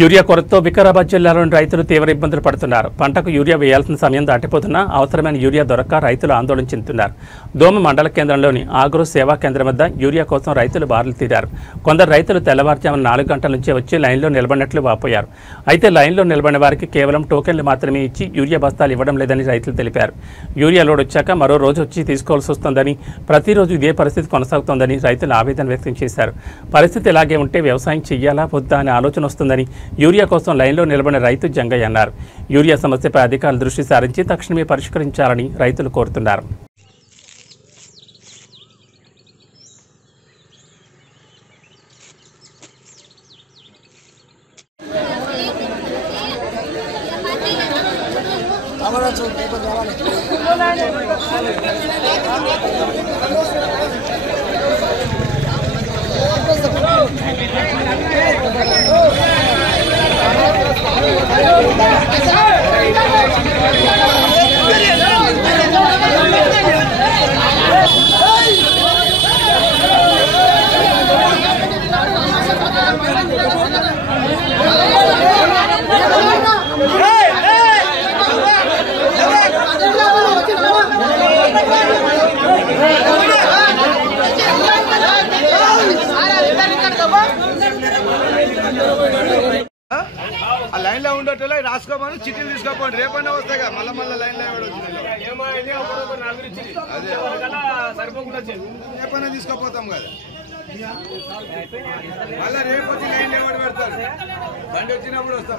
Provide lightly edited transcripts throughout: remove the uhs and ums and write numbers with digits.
Urea కొరతతో వికారాబాద్ జిల్లాలోని రైతులు తీవ్ర ఇబ్బందులు పడుతున్నారు. పంటకు యూరియా వేయాల్సిన సమయం దాటిపోతున్నా అవసరమైన యూరియా దొరక్క రైతులు ఆందోళన చెందుతున్నారు. దోమ మండల కేంద్రంలోని ఆగ్రో సేవా కేంద్రం వద్ద యూరియా కోసం రైతులు బారులు తీరారు. కొందరు రైతులు తెల్లవారుజామున 4 గంటల నుంచే వచ్చి లైన్లో నిలబడినట్లు వాపోయారు. అయితే లైన్లో నిలబడిన వారికి కేవలం టోకెన్లు మాత్రమే ఇచ్చి యూరియా బస్తాలు ఇవ్వడం లేదని రైతులు తెలిపారు. యూరియా లోడ్ వచ్చాక మరో రోజు వచ్చి తీసుకోవాల్సి వస్తోందని, ప్రతిరోజు ఇదే పరిస్థితి కొనసాగుతోందని రైతులు ఆవేదన వ్యక్తం చేశారు. పరిస్థితి ఇలాగే ఉంటే వ్యవసాయం చెయ్యాలా వద్దా అనే ఆలోచన వస్తుందని యూరియా కోసం లైన్లో నిలబడిన రైతు జంగయ్య అన్నారు. యూరియా సమస్యపై అధికారులు దృష్టి సారించి తక్షణమే పరిష్కరించాలని రైతులు కోరుతున్నారు. ఆ లైన్ లో ఉండేటోళ్ళు రాసుకోమని చిట్టీలు తీసుకోపోండి. రేపన్నా వస్తాయి కదా, మళ్ళీ లైన్ లో రేపన్నా తీసుకోపోతాం కదా, మళ్ళీ రేపు వచ్చి లైన్ లో ఎవరు పెడతారు? బండి వచ్చినప్పుడు వస్తాం.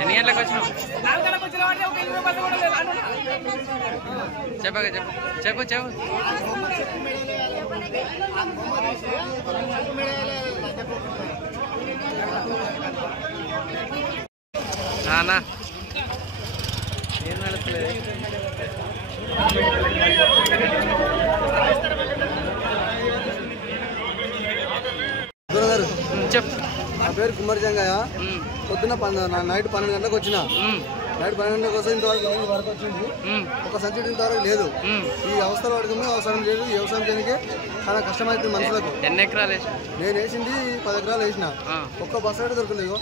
ఎన్ని గంటలకు వచ్చినావు? చెప్పగా చెప్పు చెప్పు చెప్పు. అన్నా ఏం నడుస్తలేదు. చెప్పు. నా పేరు కుమార్ జంగయ్య. పొద్దున్న నైట్ 12 గంటలకు వచ్చిన. నైట్ 12 గంటలకు వస్తే ఇంతవరకు వరకు వచ్చింది. ఒక సంచి ఇంతవరకు లేదు. ఈ అవస్థలు పడుతుంది. అవసరం లేదు. వ్యవసాయం చేయడానికి చాలా కష్టమైంది మనుషులకు. ఎన్ని ఎకరాలు వేసిన? నేను వేసింది 10 ఎకరాలు వేసిన. ఒక్క బస్సు అయితే దొరకలేదు.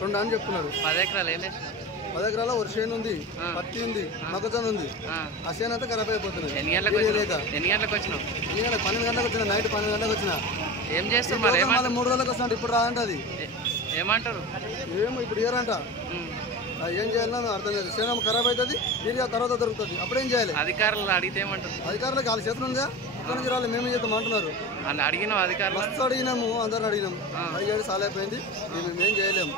2 అని చెప్తున్నారు. 10 ఎకరాలు ఏం వేసిన? 10 ఎకరాల ఒక చేను ఉంది, పత్తి ఉంది, మొక్కజొన్న ఉంది. ఆ చేను అంతా ఖరాబ్ అయిపోతుంది. ఎన్ని గంటలకు వచ్చినావు? 12 గంటలకు వచ్చిన. నైట్ 12 గంటలకు వచ్చిన. ఏం చేస్తావు మరి? 3 రోజులకు వస్తాను. ఇప్పుడు రాదంట. అది ఏమంటారు? ఏమో ఇప్పుడు ఇయరంట. ఏం చేయాలన్నా అర్థం లేదు. సేన ఖరాబ్ అవుతుంది. యూరియా తర్వాత దొరుకుతుంది. అప్పుడేం చేయాలి? అధికారులు అడిగితే ఏమంటారు? అధికారులకు వాళ్ళ చేతులు ఉందా? అక్కడ నుంచి రాలి మేమే చేద్దాం అంటున్నారు. అడిగినాం అధికారులు. మస్తు అడిగినాము, అందరిని అడిగినాం. అడిగాడు చాలా అయిపోయింది. మేము ఏం చేయలేము.